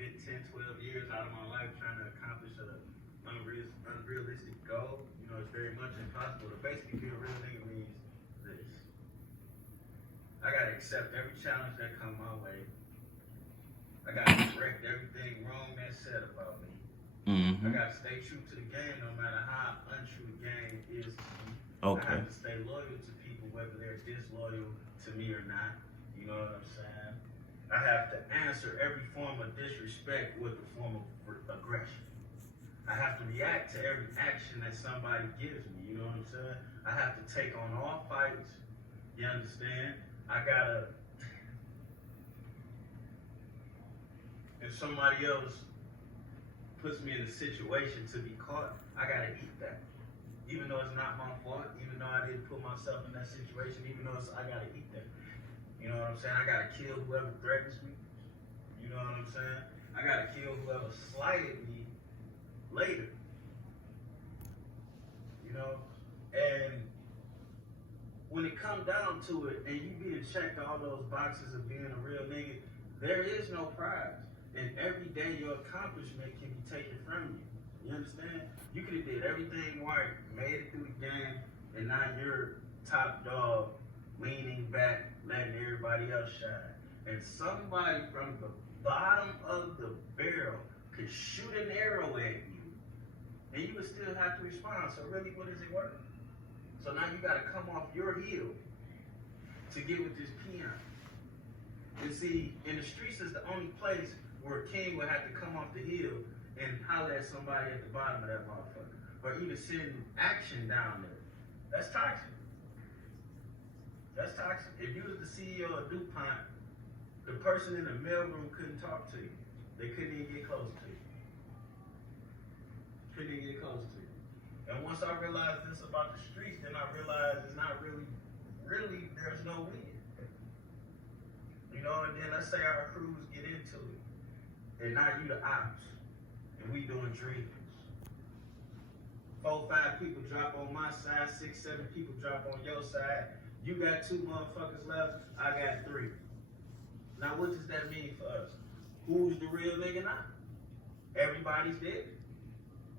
good 10, 12 years out of my life trying to accomplish an unrealistic goal. You know, it's very much impossible. To basically be a real nigga means this. I gotta accept every challenge that come my way. I gotta correct everything wrong that's said about me. I gotta stay true to the game no matter how untrue the game is to me. I have to stay loyal to people whether they're disloyal to me or not. You know what I'm saying? I have to answer every form of disrespect with a form of aggression. I have to react to every action that somebody gives me. You know what I'm saying? I have to take on all fights. You understand? I gotta. If somebody else puts me in a situation to be caught, I gotta eat that. Even though it's not my fault, even though I didn't put myself in that situation, even though I gotta eat that. You know what I'm saying? I gotta kill whoever threatens me. You know what I'm saying? I gotta kill whoever slighted me later. You know? And when it comes down to it, and you being checked all those boxes of being a real nigga, there is no prize. And every day your accomplishment can be taken from you. You understand? You could have did everything right, made it through the game, and now you're top dog, leaning back, letting everybody else shine. And somebody from the bottom of the barrel could shoot an arrow at you, and you would still have to respond. So really, what is it worth? So now you gotta come off your heel to get with this peon. And see, in the streets is the only place where a king would have to come off the hill and holler at somebody at the bottom of that motherfucker. Or even send action down there. That's toxic. That's toxic. If you was the CEO of DuPont, the person in the mailroom couldn't talk to you. They couldn't even get close to you. Couldn't even get close to you. And once I realized this about the streets, then I realized it's not really, there's no win. You know, and then let's say our crews get into it. And now you the ops. And we doing dreams. 4, 5 people drop on my side, 6, 7 people drop on your side. You got 2 motherfuckers left, I got 3. Now what does that mean for us? Who's the real nigga now? Everybody's dead.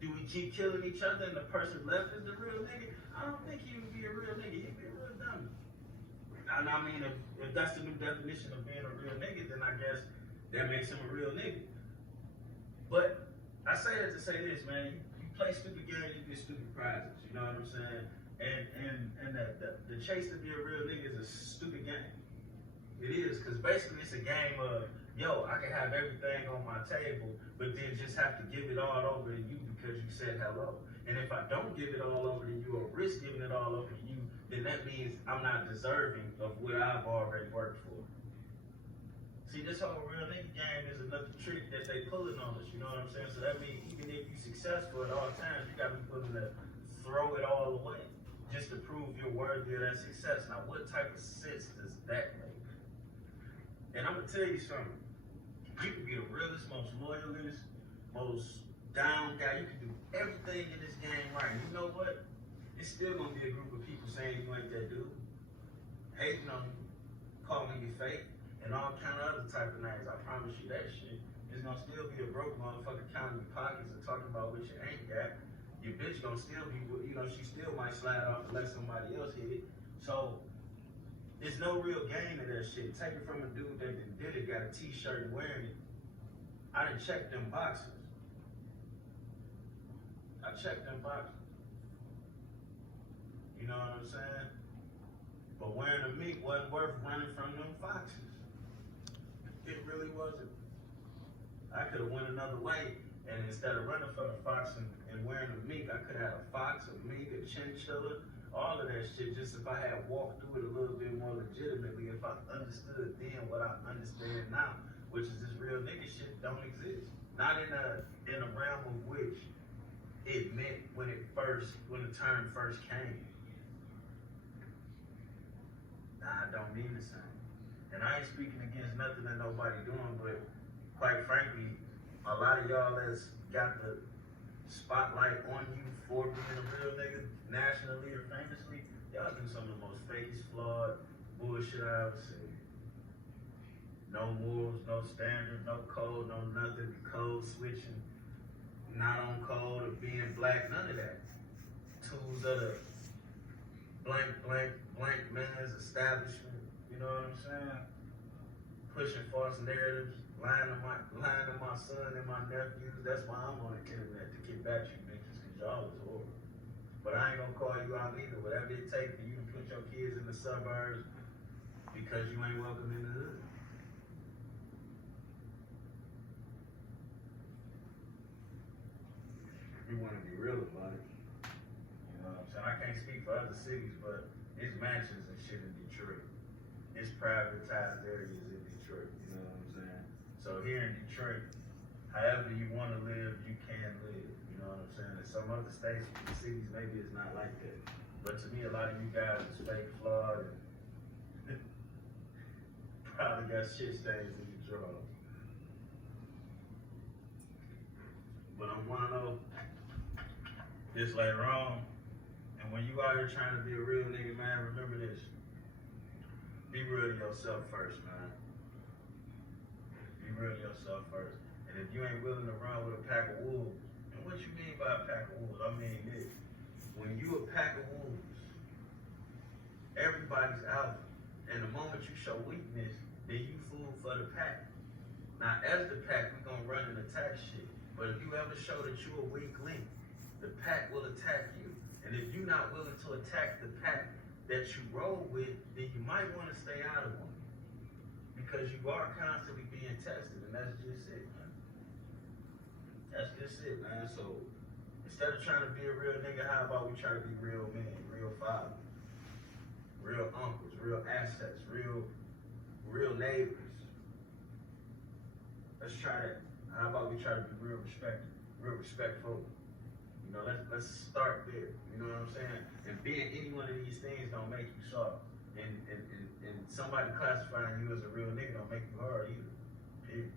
Do we keep killing each other and the person left is the real nigga? I don't think he would be a real nigga, he'd be a real dummy. And I mean, if that's the new definition of being a real nigga, then I guess that makes him a real nigga. But I say that to say this, man. You play stupid games, you get stupid prizes. You know what I'm saying? And the chase to be a real nigga is a stupid game. It is, because basically it's a game of, yo, I can have everything on my table, but then just have to give it all over to you because you said hello. And if I don't give it all over to you or risk giving it all over to you, then that means I'm not deserving of what I've already worked for. See, this whole real nigga game is another trick that they pulling on us, you know what I'm saying? So that means even if you're successful at all times, you gotta be willing to throw it all away just to prove you're worthy of that success. Now, what type of sense does that make? And I'm gonna tell you something. You can be the realest, most loyalist, most down guy. You can do everything in this game right. You know what? It's still gonna be a group of people saying you ain't that dude, hating on you, calling you fake, and all kind of other type of names. I promise you that shit. It's gonna still be a broke motherfucker counting your pockets and talking about what you ain't got. Your bitch gonna still be, you know, she still might slide off and let somebody else hit it. So, there's no real gain to that shit. Take it from a dude that did it, got a t-shirt and wearing it. I done checked them boxes. I checked them boxes. You know what I'm saying? But wearing a mink wasn't worth running from them foxes. It really wasn't. I could have went another way, and instead of running from the fox and wearing a mink, I could have had a fox, a mink, a chinchilla, all of that shit, just if I had walked through it a little bit more legitimately, if I understood then what I understand now, which is this real nigga shit don't exist. Not in a realm of which it meant when the term first came. Nah, it don't mean the same. And I ain't speaking against nothing that nobody doing, but quite frankly, a lot of y'all that's got the spotlight on you for being a real nigga, nationally or famously, y'all do some of the most fakest, flawed bullshit I ever seen. No morals, no standard, no code, no nothing. Code switching, not on code or being black, none of that. Tools of the blank man's establishment. You know what I'm saying? Pushing false narratives, lying to my son and my nephews. That's why I'm on the internet, to get back you bitches, cause y'all is horrible. But I ain't gonna call you out either. Whatever it takes for you to put your kids in the suburbs because you ain't welcome in the hood. We want to be real about it. You know what I'm saying? I can't speak for other cities, but it's mansions and shit in Detroit. It's privatized areas in Detroit. You know what I'm saying? So here in Detroit, however you want to live, you can live. You know what I'm saying? In some other states, cities, maybe it's not like that. But to me, a lot of you guys is fake flawed and probably got shit stains in your drawers. But I'm Juan-O. Just like wrong. And when you out here trying to be a real nigga, man, remember this. Be real to yourself first, man. Be real to yourself first. And if you ain't willing to run with a pack of wolves, and what you mean by a pack of wolves? I mean this. When you a pack of wolves, everybody's alpha. And the moment you show weakness, then you fool for the pack. Now, as the pack, we gonna run and attack shit. But if you ever show that you a weak link, the pack will attack you. And if you're not willing to attack the pack that you roll with, then you might want to stay out of one. Because you are constantly being tested, and that's just it, man. That's just it, man. So instead of trying to be a real nigga, how about we try to be real men, real fathers, real uncles, real assets, real neighbors. Let's try that. How about we try to be real respectful? You know, let's start there. You know what I'm saying? And being any one of these things don't make you soft. And somebody classifying you as a real nigga don't make you hard either. Period.